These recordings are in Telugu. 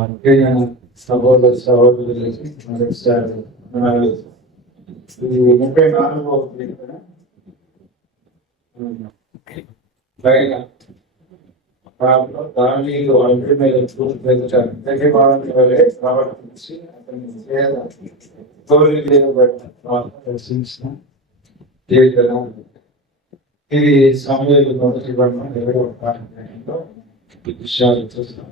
ముఖ్యంగా సహోదరులకి మరొకసారి ఇది 34వ కీర్తన పైన దావీదు ఒంటి మీద తగ్గి వాళ్ళ వలె ప్రవర్తించి అతని దర్శించిన కీర్తన. ఇది సమయంలో మొదటి వర్ణం 7వ కార్యంలో విషయాలు చూస్తాం.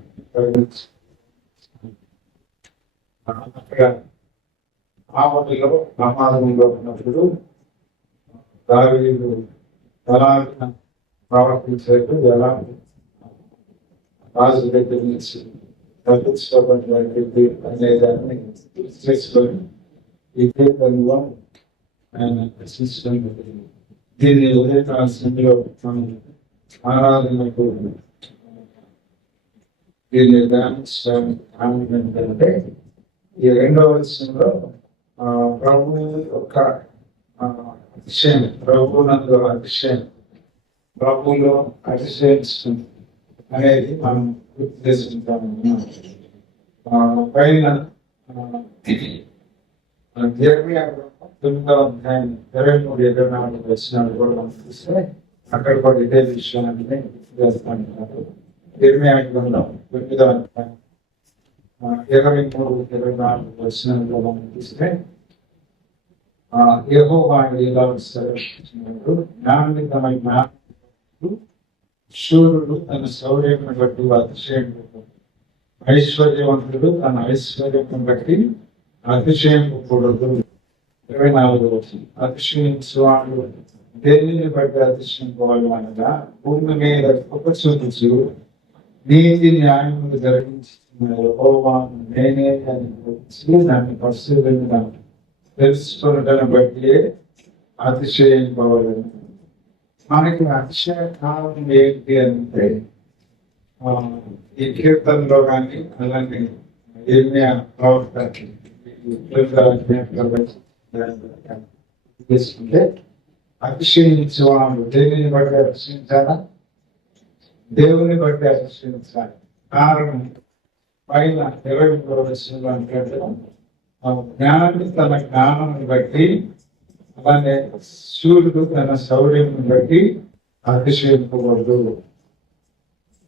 అక్కడ ఆపదలో ప్రమాదంలో ఉన్నప్పుడు దావీదు ఎలా ప్రవర్తించేట్టు, ఎలా రాజు దగ్గర నుంచి తప్పించుకోవడానికి అనేదాన్ని చేసుకొని ఈ కీర్తనలో ఆయన దర్శించడం జరిగింది. దీన్ని ఉదయకాల సమయంలో మనం ఆరాధనకు దీన్ని ధ్యానించడానికి కారణం ఏంటంటే ఈ 2వ వచనంలో ప్రభు యొక్క అతిశయం, ప్రభునందు అతిశయం, ప్రభులో అతిశయించడం అనేది మనం గుర్తు చేసుకుంటాము. పైన 9వ అధ్యాయం 23-24 వచనాలు కూడా మనం చూస్తే అక్కడ కూడా ఇదే విషయాన్ని గుర్తు చేస్తాను. ఇర్మియా గ్రంథం 9వ అధ్యాయం 23-24 వచనాలు మనం చూస్తే యెహోవా ఇలా సెలవిచ్చినప్పుడు, జ్ఞానవంతమైన శూరుడు తన శౌర్యమును బట్టి అతిశయింపు, ఐశ్వర్యవంతుడు తన ఐశ్వర్యమును బట్టి అతిశయింపకూడదు. 24వ వచనం, అతిశయించువాడు దేనిని బట్టి అతిశయింపవాలి అనగా భూమి మీద కృప చూపుచు నీతి న్యాయములు జరిగించిన యెహోవాను నేనే అని గురించి దాన్ని పరిశీలించాను తెలుసుకున్నదాన్ని బట్టి అతిశయింపవాలని. మనకి అతిశయ కాలం ఏంటి అంటే ఈ కీర్తనలో కానీ అలాగే ఇర్మియా తీసుకుంటే అతిశయించేవాడు దేనిని బట్టి అతిశయించాలా? దేవుని బట్టి అతిశయించాలి. కారణం పైన 23వ వచనంలో అంటే జ్ఞాని తన జ్ఞానాన్ని బట్టి, అలానే సూర్యుడు తన శౌర్యాన్ని బట్టి అతిశయింపకూడదు.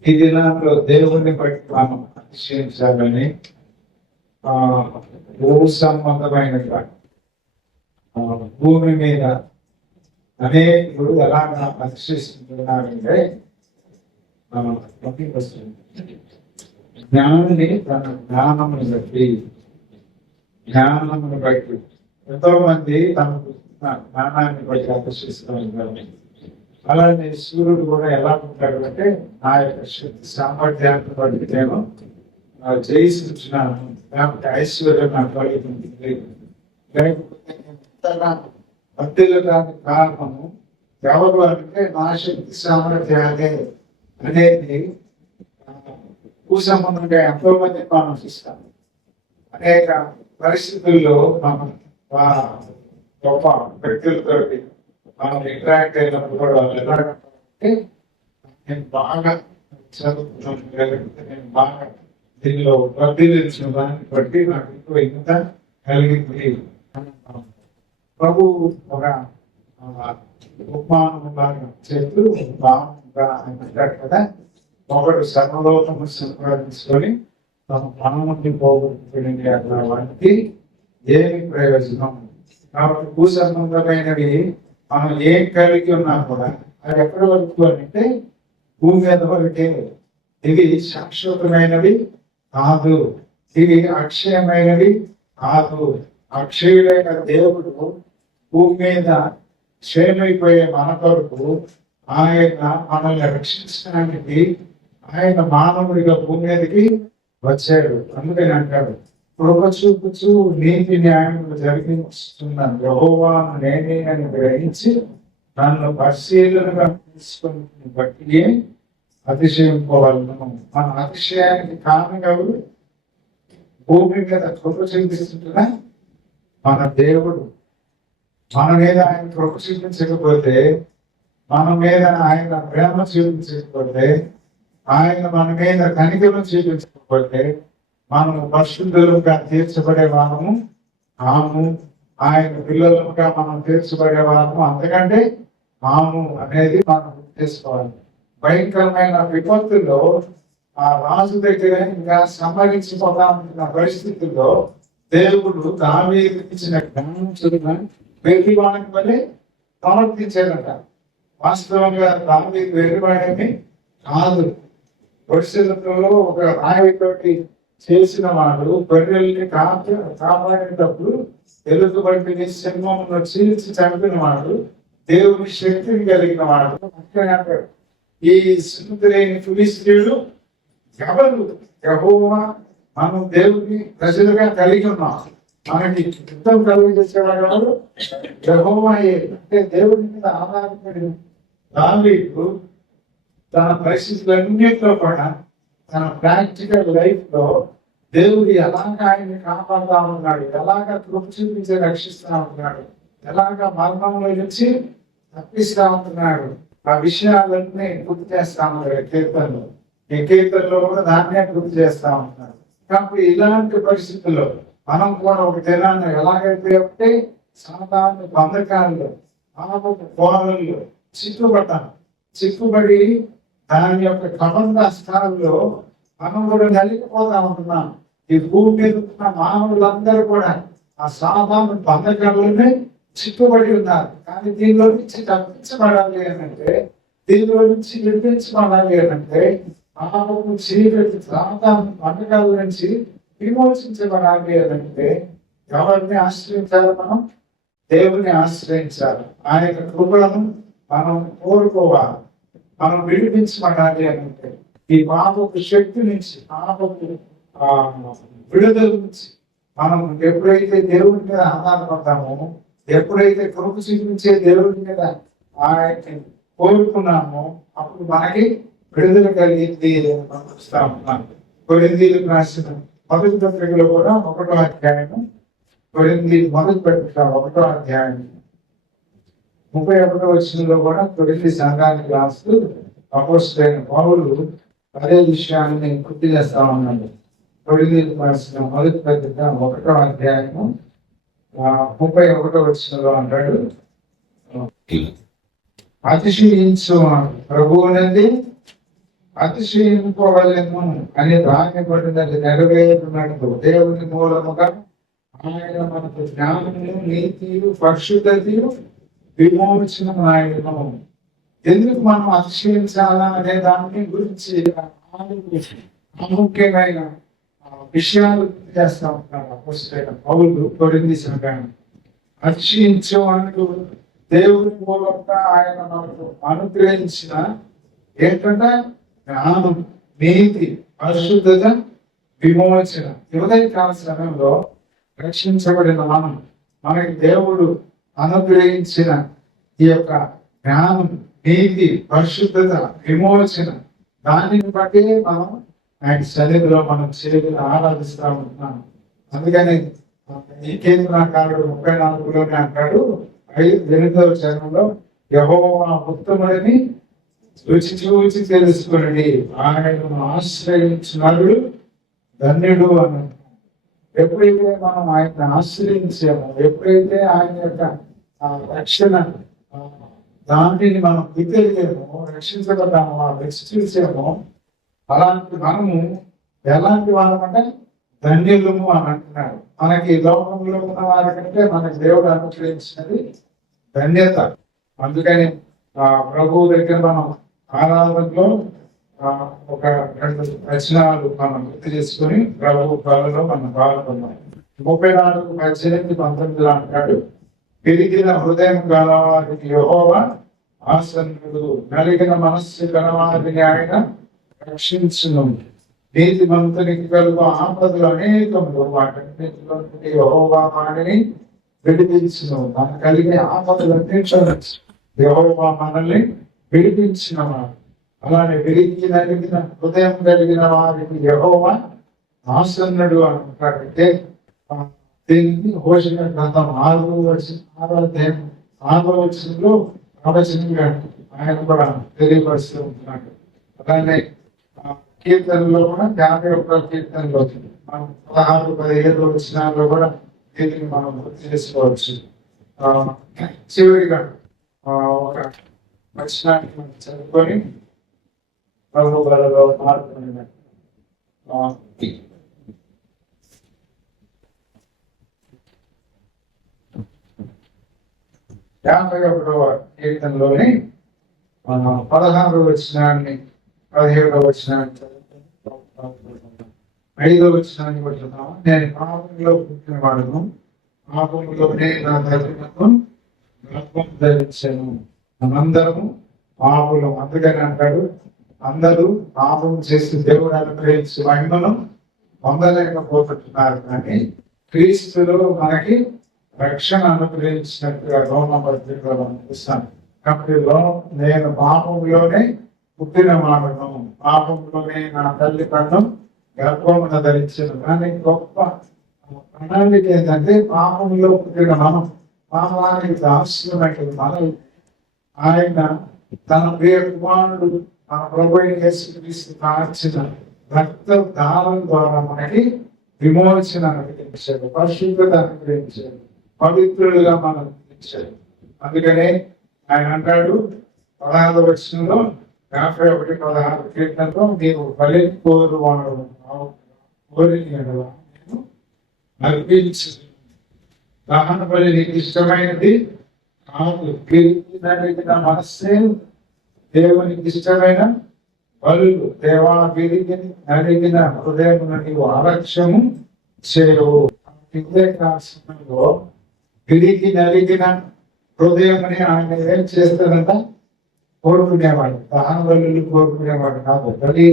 ఈ దినాల్లో దేవుని బట్టి మనం అతిశయించాలని భూ సంబంధమైన భూమి మీద అనేకులు ఎలాగా అతిశయిస్తున్నారంటే జ్ఞానాన్ని తన జ్ఞానమును బట్టి ఎంతో మంది తన జ్ఞానాన్ని బట్టి ఆకర్షిస్తూ ఉంటారు. అలానే సూర్యుడు కూడా ఎలా ఉంటాడు అంటే నా యొక్క శక్తి సామర్థ్యాన్ని బట్టి నేను జయిస్తున్నాను, లేకపోతే ఐశ్వర్యం నాకు కలుగుతుంది, లేకపోతే భక్తులకు కారణము ఎవరు అంటే నా శక్తి సామర్థ్యాలే అనేది భూసంబంధంగా ఎంతో మంది మనం చూస్తాము. అనేక పరిస్థితుల్లో మనం గొప్ప వ్యక్తులతో మనం ఇంటరాక్ట్ అయినప్పుడు కూడా వాళ్ళు ఎలాగంటే నేను బాగా చదువుతున్నాను, నేను బాగా దీనిలో వర్ధిల్లించిన దాన్ని బట్టి నాకు ఎక్కువ ఇంత కలిగింది. ప్రభు ఒక ఉపమానం చెట్లు బాగా అంటాడు కదా, ఒకడు సర్వలోకము సంపాదించుకొని తమ పనులకి పోగొట్టుకునే వాటికి ఏమి ప్రయోజనం? కాబట్టి భూ సంబంధమైనవి మనం ఏం కలిగి ఉన్నా కూడా అది ఎక్కడి వరకు అంటే భూమి మీద వరకే. ఇవి శాశ్వతమైనవి కాదు, ఇవి అక్షయమైనవి కాదు. అక్షయుడైన దేవుడు భూమి మీద క్షయమైపోయే మన కొరకు ఆయన మనల్ని రక్షించడానికి ఆయన మానవుడిగా భూమి మీదకి వచ్చాడు. అందుకని అంటాడు, కృప చూపుచు నీతి న్యాయములు జరిగిస్తున్నాను యెహోవాను నేనే అని గ్రహించి నన్ను పరిశీలనగా తీసుకుని బట్టి అతిశయింపవలను. మన అతిశయానికి కారణం ఎవరు? భూమి మీద కృప చూపిస్తుంటున్నా మన దేవుడు. మన మీద ఆయన కృప చూపించకపోతే, మన మీద ఆయన ప్రేమ చూపించకపోతే, ఆయన మన మీద కనికరం చూపించకపోతే మనము పరిశుద్ధులుగా తీర్చబడే వాళ్ళము ఆము, ఆయన పిల్లలుగా మనం తీర్చబడే వాళ్ళము. అంతకంటే ఆము అనేది మనం చేసుకోవాలి. భయంకరమైన విపత్తుల్లో ఆ రాజు దగ్గర ఇంకా సంహరించిపోతా ఉంటున్న పరిస్థితుల్లో దేవుడు దావీదుకు ఇచ్చిన జ్ఞానం చదువున వెర్రివాడిని వలె ప్రవర్తించాడంట. వాస్తవంగా దావీదు వెర్రివాడని కాదు. పరిస్థితుల్లో ఒక రాయితోటి చేసిన వాడు గొర్రెల్ని కాపాడేటప్పుడు ఎలుగుబంటిని సింహంలో చీల్చి చంపిన వాడు దేవుని శక్తిని కలిగిన వాడు. ఈ సుందరైన ఫిలిష్తీయులు ఎవరు? యెహోవా. మనం దేవుని ప్రజలుగా కలిగి ఉన్నాం. మనకి యుద్ధం కలిగజేసేవాడు ఎవరు? యెహోవాయే. అంటే దేవుడి మీద ఆధారపడి దావీదు తన పరిస్థితులన్నింటిలో కూడా తన ప్రాక్టికల్ లైఫ్ లో దేవుడు ఎలాగ ఆయన్ని కాపాడుతా ఉన్నాడు, ఎలాగ కృప చూపించి రక్షిస్తా ఉన్నాడు, ఎలాగ మరణంలో నుంచి తప్పిస్తా ఉంటున్నాడు, ఆ విషయాలన్నీ గుర్తు చేస్తా ఉన్నాడు కీర్తనలో. ఈ కీర్తనలో కూడా దాన్నే గుర్తు చేస్తా ఉంటున్నాడు. కాబట్టి ఇలాంటి పరిస్థితుల్లో మనం కూడా ఒక దినాన్ని ఎలాగైతే అంటే సాధారణ బంధకాల్లో పాపపు కోరల్లో చిక్కుబడి దాని యొక్క కబంధ స్థానంలో మనం కూడా నలిగిపోతా ఉంటున్నాం. ఈ భూమి మీద ఉన్న మానవులందరూ కూడా ఆ సాధారణ బంధకాలలోనే చిక్కుబడి ఉన్నారు. కానీ దీనిలో నుంచి తప్పించబడాలి అంటే, దీనిలో నుంచి నిర్మించబడాలి అంటే పాపము చీకటి సాధారణ బంధకాల నుంచి విమోచించబడాలి అంటే ఎవరిని ఆశ్రయించాలి? మనం దేవుని ఆశ్రయించాలి. ఆయన కృపలను మనం కోరుకోవాలి. మనం విడిపించబడాలి అంటే ఈ పాపపు శక్తి నుంచి, పాపపు విడుదల నుంచి మనం ఎప్పుడైతే దేవుడి మీద ఆధారపడతామో, ఎప్పుడైతే కృప చూపించే దేవుడి మీద ఆయన కోరుకున్నామో అప్పుడు మనకి విడుదల కలిగింది. కొరింథీయులకు రాసిన మొదటి పత్రికలో కూడా 1వ అధ్యాయము, మొదటి పత్రిక 1వ అధ్యాయం 31వ వచనంలో కూడా కొరింథీ సంఘానికి రాస్తూ అపోస్తలుడైన పౌలు అదే విషయాన్ని గుర్తు చేస్తా ఉన్నాడు. కొరింథీయులకు రాసిన మొదటి పత్రిక 1వ అధ్యాయము 31వ వచనంలో అంటాడు, అతిశయించు ప్రభువునంది అతిశయింపవలెను అని రాయబడినది నెరవేరునట్లు దేవుని మూలముగా ఆయన మనకు జ్ఞానము, నీతియు, పరిశుద్ధతయు విమోచనము. ఎందుకు మనం అతిశయించాలా అనే దాని గురించి ప్రాముఖ్యమైన విషయాలు చేస్తా ఉంటారు అపోస్తలుడైన పౌలు కొరింథీ సంఘాన్ని. అతిశయించు అంటూ దేవుని మూలంగా ఆయన మనకు అనుగ్రహించిన ఏంటంటే జ్ఞానం, నీతి, పరిశుద్ధత, విమోచన. ఉదయ కాల సమయంలో రక్షించబడిన మనకి దేవుడు అనుగ్రహించిన ఈ యొక్క జ్ఞానం, నీతి, పరిశుద్ధత, విమోచన, దానిని బట్టి మనం ఆయన సన్నిధిలో మనం చేతులు ఆరాధిస్తా ఉంటున్నాం. అందుకని ఈ కేంద్రకారుడు 34లోనే అంటాడు, 8వ చరణంలో యెహోవా ఉత్తముడని రుచి చూచి తెలుసుకోండి, ఆయనను ఆశ్రయించినడు ధన్యుడు అన్నాడు. ఎప్పుడైతే మనం ఆయన ఆశ్రయించామో, ఎప్పుడైతే ఆయన యొక్క రక్షణ దానిని మనం వితేమో, రక్షించబడ్డామో, రుచి చూసామో, అలాంటి మనము ఎలాంటి వాళ్ళమంటే ధన్యులము అని అంటున్నాడు. మనకి లోకంలో ఉన్న వారికంటే మనకి దేవుడు అనుగ్రహించినది ధన్యత. అందుకని ప్రభువు దగ్గర మనం ఆరాధనలో ఒక 2 వచనాలు మనం గుర్తు చేసుకుని ప్రభు పాలలో మనం పాల్గొన్నాం. 34:18-19 అంటాడు, పెరిగిన హృదయం గలవారికి యెహోవా ఆసన్నుడు, నలిగిన మనస్సు గలవారిని ఆయన రక్షించును. నీతిమంతునికి కలుగు ఆపదలు అనేకములు, వాటన్నిటిలో యెహోవా వారిని విడిపించును. మనకు కలిగే ఆపదలన్నింటిలో యెహోవా మనల్ని విడిపించినవాడు. అలానే నలిగిన హృదయం కలిగిన వారికి యెహోవా ఆసన్నుడు అంటాడంటే దీన్ని హోషణ గ్రంథం 6వ అధ్యాయం 6వ వచనంలో ప్రవచనంగా ఆయన కూడా తెలియపరుస్తూ ఉంటున్నాడు. అలానే కీర్తనలో కూడా 51వ కీర్తనలో మనం 16-17 వచనాల్లో కూడా దీనిని మనం గుర్తు చేసుకోవచ్చు. చివరిగా ఒక వచనాన్ని మనం చదువుకొని ప్రభు బలలో మార్పుని 51వ కీర్తనలోని 16వ వచనాన్ని 17వ వచనాన్ని 5వ వచనాన్ని పట్టుకున్నాము. నేను పాపంలో పుట్టిన వాడును, పాపంలోనే నా తల్లిదండ్రులను గర్భం ధరించాను. మనందరము పాపులు. అందుకని అంటాడు, అందరూ పాపం చేసి దేవుడు అనుగ్రహించి మహిమను పొందలేకపోతున్నారు, కానీ క్రీస్తులో మనకి రక్షణ అనుగ్రహించినట్టుగా రోమపత్రికలో మనం చూస్తాం. కాబట్టి నేను పాపంలోనే పుట్టిన వాడును, పాపంలోనే నా తల్లి కన్ను గర్భమున ధరించను. కానీ గొప్ప ప్రణాళిక ఏంటంటే పాపంలో పుట్టిన మనం, పాపానికి దాసులైన మనం ఆయన తన ప్రియ కుమారుడు మన ప్రభువైన యేసుక్రీస్తు కార్చిన రక్త దానం ద్వారా మనకి విమోచన అనుగ్రహించాడు, పరిశుద్ధత అనుగ్రహించాడు, పవిత్రులుగా మనం ఇచ్చాడు. అందుకనే ఆయన అంటాడు 16వ వచనంలో 51-16 కీర్తనలో, నీవు బలి కోరువాడు నేను అర్పించు. దహన బలి నీకు ఇష్టమైనది కాదు, విరిగిన మనస్సే దేవునికి ఇష్టమైన బలులు. దేవా విరిగి నలిగిన హృదయం నీవు ఆలక్ష్యము చేయవు. సమయంలో విరిగి నలిగిన హృదయంని ఆయన ఏం చేస్తాడంట? కోరుకునేవాడు. దహన బలులు కోరుకునేవాడు కాదు, బలి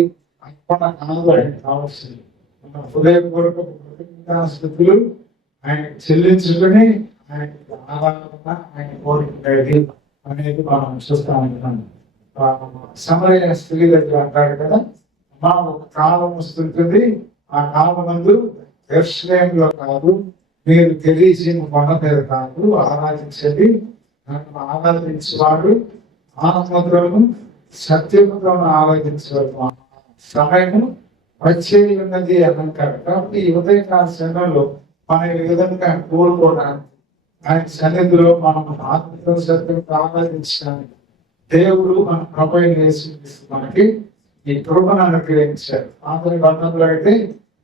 అర్పణ కాదు ఆయన కావాల్సింది. మన హృదయపూర్వక స్థితులు ఆయన చెల్లించుకుని ఆయన ఆరాధన ఆయన కోరుకునేది అనేది మనం చూస్తా ఉంటాం. సమరయ స్త్రీ దగ్గర అంటాడు కదా, మా ఒక కాలం వస్తుంటుంది, ఆ కాలమందు యెరూషలేములో కాదు, మీరు తెలిసిన కొండ మీద కాదు ఆరాధించేది, నన్ను ఆరాధించేవాడు ఆత్మతోను సత్యముతోను ఆరాధించేవాడు సమయము వచ్చేది ఉన్నది అని అంటాడు. కాబట్టి ఈ ఉదయకాల సమయంలో మన ఈ విధంగా కోరుకోవడానికి, ఆయన సన్నిధిలో మనం ఆత్మతో సత్యంతో ఆరాధించడానికి దేవుడు మన ప్రభువైన యేసుక్రీస్తు మనకి ఈ కృపను అనుగ్రహించాడు. పాత నిబంధనలో అయితే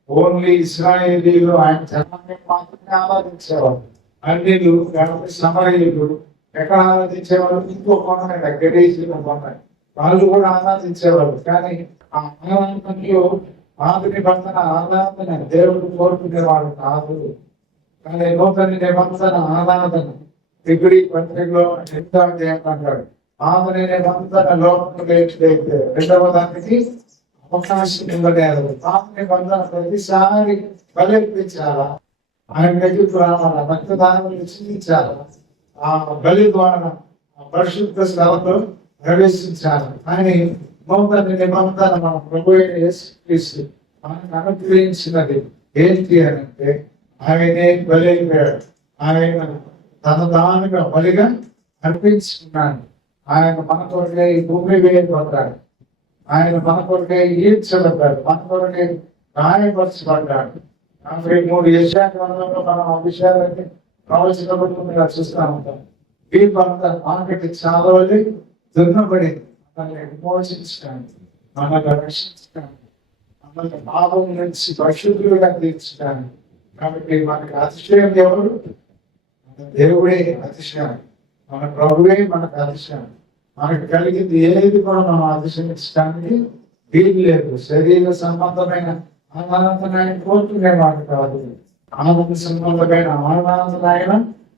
ఓన్లీ ఇశ్రాయేలీలు ఆయన జనాన్ని మాత్రమే ఆరాధించేవారు. అన్యులు సమరయులు ఎక్కడ ఆరాధించేవారు? ఇంకో కొండ మీద, గెడేసిన కొండ, వాళ్ళు కూడా ఆరాధించేవారు. కానీ ఆ ఆరాధనలో పాత నిబంధన ఆరాధన దేవుడు కోరుకునేవాడు కాదు. కానీ నూతన నిబంధన ఆరాధన డిగ్రీ పత్రికలో ఎంత అంటాడు, పాత నిబంధన లోపల రెండవ దానికి అవకాశం ఇవ్వలేదు. పాత నిబంధన ప్రతిసారి బలిపించాలా, ఆయన దగ్గరకు రావాలా, రక్తదానం చూపించాలా, ఆ బలి ద్వారా పరిశుద్ధ స్థలంలో ప్రవేశించాలి. కానీ నూతన నిబంధన మన ప్రభువైన యేసుక్రీస్తు మనకు అనుగ్రహించినది ఏంటి అని అంటే, ఆయనే బలి అయిపోయాడు. ఆయన తన దానిగా బలిగా అర్పించుకున్నాడు. ఆయన మన కొరకే ఈ భూమి వేయబడ్డాడు, ఆయన మన కొరకే ఈడ్చబడ్డాడు, మన కొరకే గాయపరచబడ్డాడు. 43 యెషయా-గ్రంథంలో మనం ఆ విషయాలన్నీ ప్రవచించబడుతుందిగా చూస్తూ ఉంటాం. వీళ్ళంతా మనకి చాలా వల్లి దున్నబడింది, మనల్ని విమోచించడానికి, మనల్ని రక్షించడానికి, మనల్ని పాపం నుంచి పరిశుద్ధులుగా తీర్చడానికి. కాబట్టి మనకి అతిశయం ఎవరు? దేవుడే అతిశయం, మన ప్రభువే మనకు అతిశయం. మనకు కలిగింది ఏది కూడా మనం అతిశయించడానికి వీలు లేదు. శరీర సంబంధమైన ఆనందాన్ని ఆయన కోరుకునేవాడు కాదు, ఆనంద సంబంధమైన ఆనందాన్ని ఆయన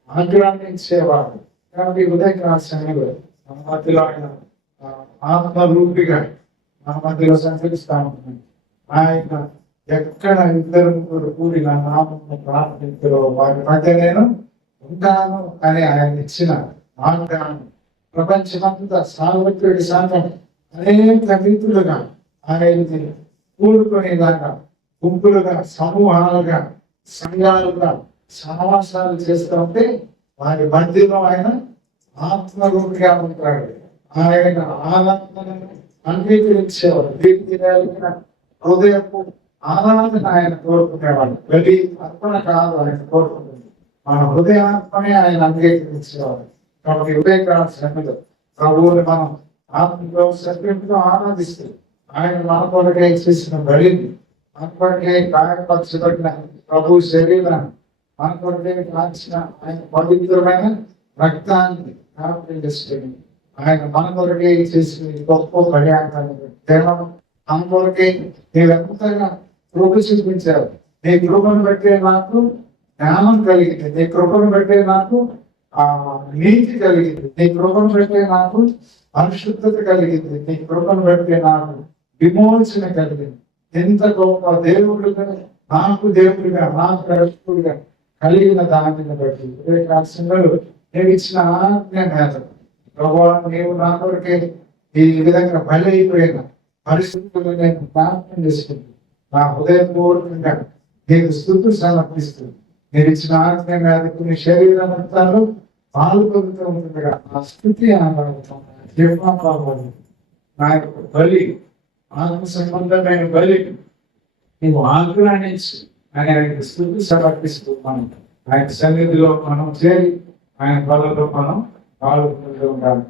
ఆగ్రహించేవాడు. కాబట్టి ఉదయకాల సమయంలో మన మధ్యలో ఆయన ఆత్మరూపిగా మన మధ్యలో సంచరిస్తూ ఉంటుంది. ఆయన ఎక్కడ ఇద్దరు ముగ్గురు కూడిన నామమును ప్రార్థించలో వారి మధ్య నేను ఉంటాను అని ఆయన ఇచ్చిన వాగ్దానం ప్రపంచమంతా సార్వత్రిక సంఘం అనేక రీతులుగా ఆయన్ని కూడుకునేలాగా, గుంపులుగా, సమూహాలుగా, సంఘాలుగా సహవాసాలు చేస్తూ ఉంటే వారి మధ్యలో ఆయన ఆత్మరూపిగా ఉంటాడు. ఆయన ఆనందాన్ని అంగీకరించేవారు. దీనికి హృదయపు ఆరాధన ఆయన కోరుకునేవాడు. బలి అర్పణ కాదు ఆయన కోరుకుంటుంది, మన హృదయాత్మనే ఆయన అంగీకరించేవాడు. కాబట్టి ఉదయకాల శ్రమలు ప్రభువుని మనం ఆత్మలో సత్యంతో ఆరాధిస్తూ ఆయన మన కొరకై చేసిన బలిని, మన కొరకై గాయపరచబడిన ప్రభు శరీరాన్ని, మన కొరకై కాల్చిన ఆయన పవిత్రమైన రక్తాన్ని జ్ఞాపకం చేసుకుని ఆయన మన కొరకై చేసిన గొప్ప బలియాగాన్ని దేవం మన కొరకై నీవెంతగా కృప చూపించావు. నీ కృపను బట్టే నాకు జ్ఞానం కలిగింది, నీ కృపను బట్టే నాకు నీతి కలిగింది, నీ కృపను బట్టే నాకు పరిశుద్ధత కలిగింది, నీ కృపను బట్టే నాకు విమోచన కలిగింది. ఎంత గొప్ప దేవుడుగా నాకు దేవుడిగా నాకు రక్షకుడిగా కలిగిన దానిని బట్టి ఉదయకాల నేను ఇచ్చిన ఆజ్ఞ మీద ప్రభావ నీవు నా కొరకే ఈ విధంగా బలి అయిపోయిన పరిస్థితులు నేను జ్ఞాపకం చేసుకుంటూ నా హృదయపూర్వకంగా నీకు స్తుతులు సమర్పిస్తూ నేను ఇచ్చిన ఆజ్ఞ మీద కొన్ని శరీరం అంతాలు పాల్గొంటూ ఉంటుందిగా నా స్థుతి ఆనందం నా యొక్క బలి ఆత్మ సంబంధమైన బలి నీవు ఆగ్రహించి ఆయన స్థుతి సమర్పిస్తూ మనం ఆయన సన్నిధిలో మనం చేరి ఆయన బలలో మనం పాల్గొంటూ ఉండాలి.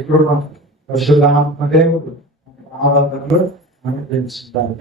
ఇప్పుడు పరిశుద్ధాత్మ దేవుడు ఆరాధనలో అనుగ్రహించుతారు.